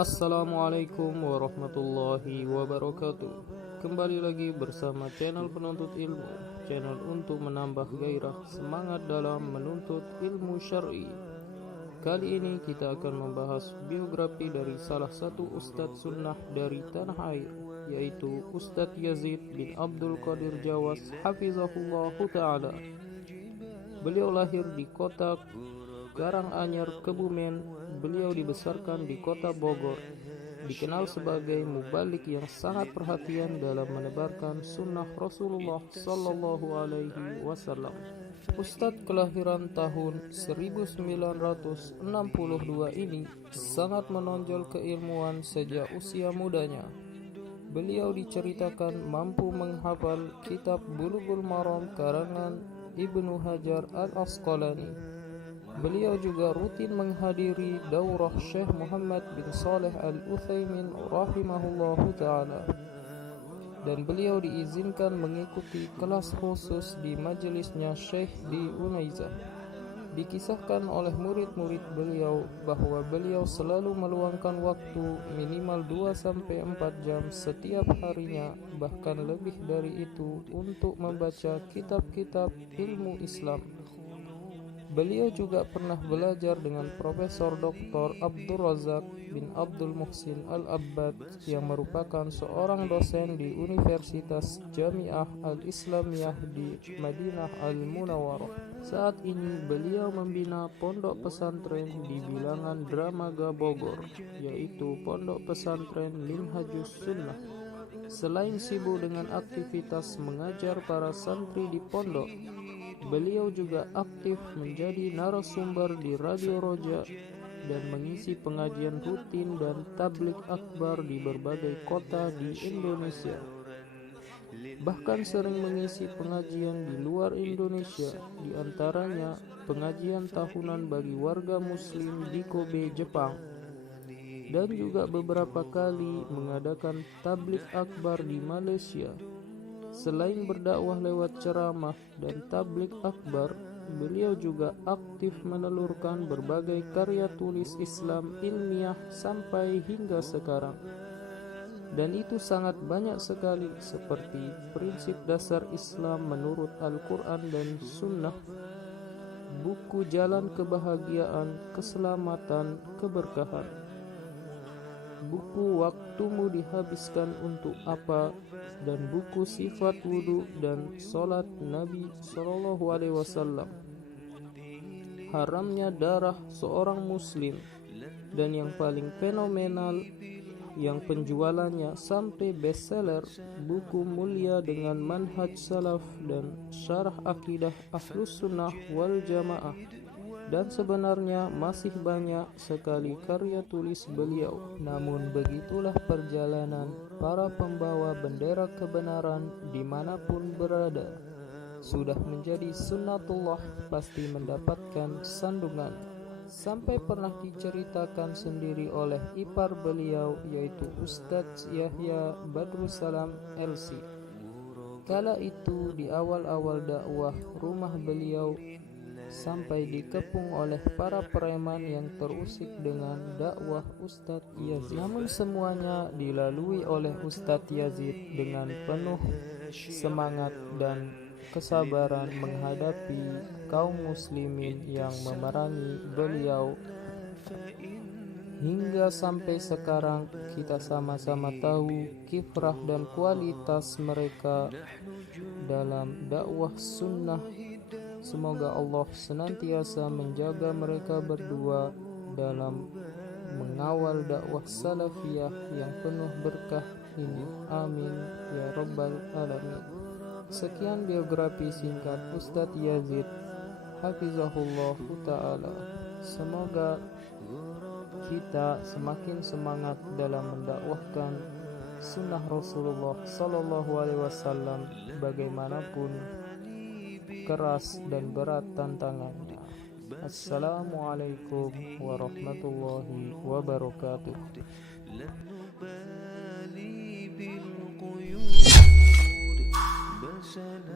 Assalamualaikum warahmatullahi wabarakatuh. Kembali lagi bersama channel penuntut ilmu, channel untuk menambah gairah semangat dalam menuntut ilmu syar'i. Kali ini kita akan membahas biografi dari salah satu ustadz sunnah dari tanah air, yaitu Ustadz Yazid bin Abdul Qadir Jawas hafizahullah ta'ala. Beliau lahir di kota Karanganyar, Kebumen. Beliau dibesarkan di kota Bogor. Dikenal sebagai mubalik yang sangat perhatian dalam menebarkan sunnah Rasulullah Sallallahu Alaihi Wasallam. Ustadz kelahiran tahun 1962 ini sangat menonjol keilmuan sejak usia mudanya. Beliau diceritakan mampu menghafal kitab Bulughul Maram karangan Ibnu Hajar Al-Asqalani. Beliau juga rutin menghadiri daurah Syekh Muhammad bin Saleh Al-Utsaimin rahimahullahu ta'ala, dan beliau diizinkan mengikuti kelas khusus di majelisnya Syekh di Unaizah. Dikisahkan oleh murid-murid beliau bahwa beliau selalu meluangkan waktu minimal 2-4 jam setiap harinya, bahkan lebih dari itu, untuk membaca kitab-kitab ilmu Islam. Beliau juga pernah belajar dengan Profesor Dr. Abdul Razak bin Abdul Muhsin Al-Abbad yang merupakan seorang dosen di Universitas Jami'ah Al-Islamiyah di Madinah Al-Munawwarah. Saat ini beliau membina pondok pesantren di bilangan Dramaga Bogor, yaitu Pondok Pesantren Minhajus Sunnah. Selain sibuk dengan aktivitas mengajar para santri di pondok, beliau juga aktif menjadi narasumber di Radio Roja dan mengisi pengajian rutin dan tabligh akbar di berbagai kota di Indonesia. Bahkan sering mengisi pengajian di luar Indonesia, di antaranya pengajian tahunan bagi warga muslim di Kobe, Jepang, dan juga beberapa kali mengadakan tabligh akbar di Malaysia. Selain berdakwah lewat ceramah dan tabligh akbar, beliau juga aktif menelurkan berbagai karya tulis Islam ilmiah sampai hingga sekarang. Dan itu sangat banyak sekali, seperti prinsip dasar Islam menurut Al-Quran dan Sunnah, buku Jalan Kebahagiaan, Keselamatan, Keberkahan, buku Waktumu Dihabiskan Untuk Apa, dan buku Sifat Wudu dan Salat Nabi SAW, Haramnya Darah Seorang Muslim, dan yang paling fenomenal yang penjualannya sampai bestseller, buku Mulia dengan Manhaj Salaf dan Syarah Akidah Ahlus Sunnah wal Jamaah. Dan sebenarnya masih banyak sekali karya tulis beliau. Namun begitulah perjalanan para pembawa bendera kebenaran dimanapun berada. Sudah menjadi sunnatullah pasti mendapatkan sandungan. Sampai pernah diceritakan sendiri oleh ipar beliau, yaitu Ustadz Yahya Badrussalam LC. Kala itu di awal-awal dakwah, rumah beliau sampai dikepung oleh para preman yang terusik dengan dakwah Ustadz Yazid. Namun semuanya dilalui oleh Ustadz Yazid dengan penuh semangat dan kesabaran menghadapi kaum muslimin yang memerangi beliau. Hingga sampai sekarang kita sama-sama tahu kiprah dan kualitas mereka dalam dakwah sunnah. Semoga Allah senantiasa menjaga mereka berdua dalam mengawal dakwah salafiyah yang penuh berkah ini. Amin ya rabbal alamin. Sekian biografi singkat Ustadz Yazid hafizahullah ta'ala. Semoga kita semakin semangat dalam mendakwahkan sunnah Rasulullah Sallallahu Alaihi Wasallam bagaimanapun keras dan berat tantangannya. Assalamualaikum warahmatullahi wabarakatuh.